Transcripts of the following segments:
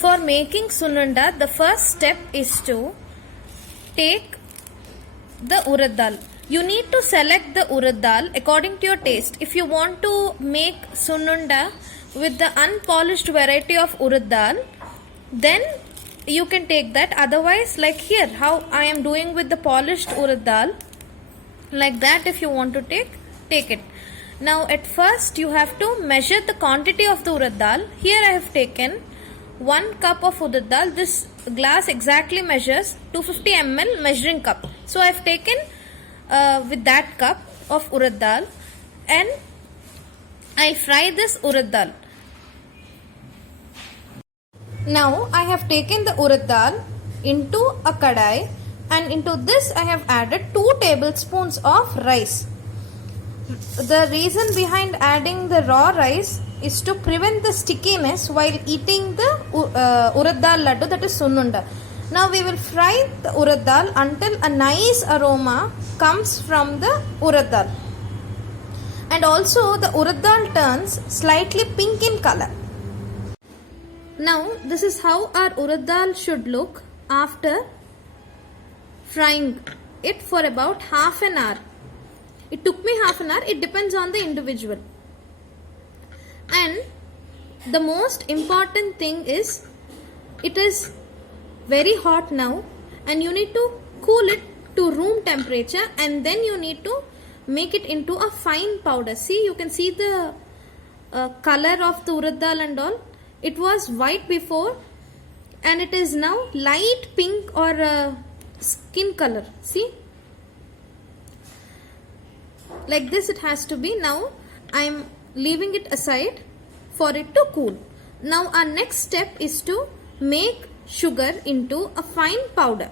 For making sununda, the first step is to take the urad dal. You need to select the urad dal according to your taste. If you want to make sununda with the unpolished variety of urad dal, then you can take that. Otherwise, like here, how I am doing with the polished urad dal, like that if you want to take it. Now at first you have to measure the quantity of the urad dal. Here I have taken 1 cup of urad dal. This glass exactly measures 250 ml measuring cup. So I have taken with that cup of urad dal, and I'll fry this urad dal. Now I have taken the urad dal into a kadai, and into this I have added 2 tablespoons of rice. The reason behind adding the raw rice is to prevent the stickiness while eating the urad dal laddu, that is sununda. Now we will fry the urad dal until a nice aroma comes from the urad dal, and also the urad dal turns slightly pink in color. Now this is how our urad dal should look after frying it for about half an hour. It took me half an hour. It depends on the individual. And the most important thing is, it is very hot now and you need to cool it to room temperature, and then you need to make it into a fine powder. See, you can see the color of the urad dal and all. It was white before and it is now light pink or skin color. See, like this it has to be. Now I am leaving it aside for it to cool. Now our next step is to make sugar into a fine powder.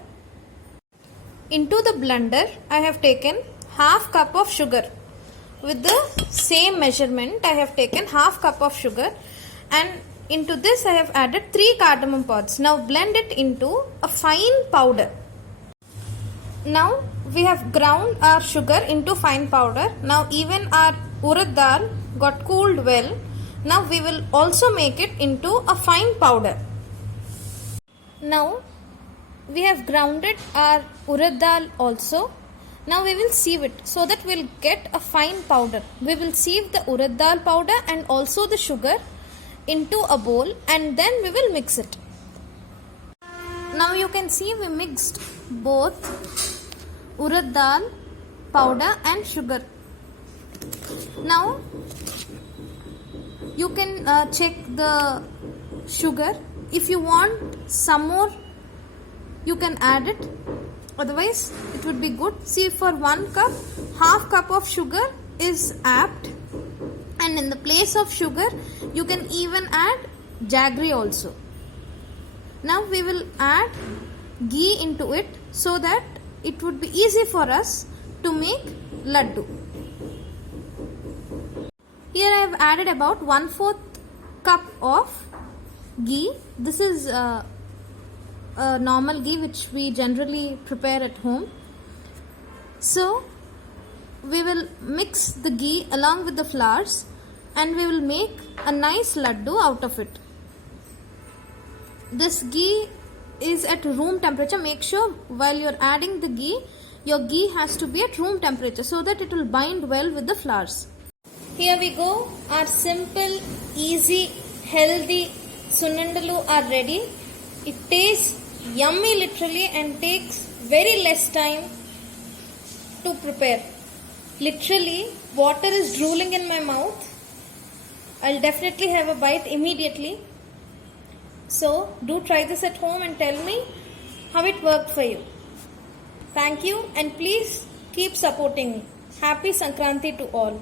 Into the blender I have taken half cup of sugar. With the same measurement I have taken half cup of sugar, and into this I have added 3 cardamom pods. Now blend it into a fine powder. Now we have ground our sugar into fine powder. Now even our urad dal got cooled well. Now we will also make it into a fine powder. Now we have grounded our urad dal also. Now we will sieve it so that we will get a fine powder. We will sieve the urad dal powder and also the sugar into a bowl, and then we will mix it. Now you can see we mixed both urad dal powder and sugar. Now you can check the sugar. If you want some more, you can add it. Otherwise it would be good. See, for 1 cup, half cup of sugar is apt, and in the place of sugar you can even add jaggery also. Now we will add ghee into it so that it would be easy for us to make laddu. Here I have added about 1/4 cup of ghee. This is a normal ghee which we generally prepare at home. So we will mix the ghee along with the flours, and we will make a nice laddu out of it. This ghee is at room temperature. Make sure while you are adding the ghee, your ghee has to be at room temperature so that it will bind well with the flours. Here we go. Our simple, easy, healthy sunundalu are ready. It tastes yummy literally and takes very less time to prepare. Literally, water is drooling in my mouth. I'll definitely have a bite immediately. So do try this at home and tell me how it worked for you. Thank you, and please keep supporting me. Happy Sankranti to all.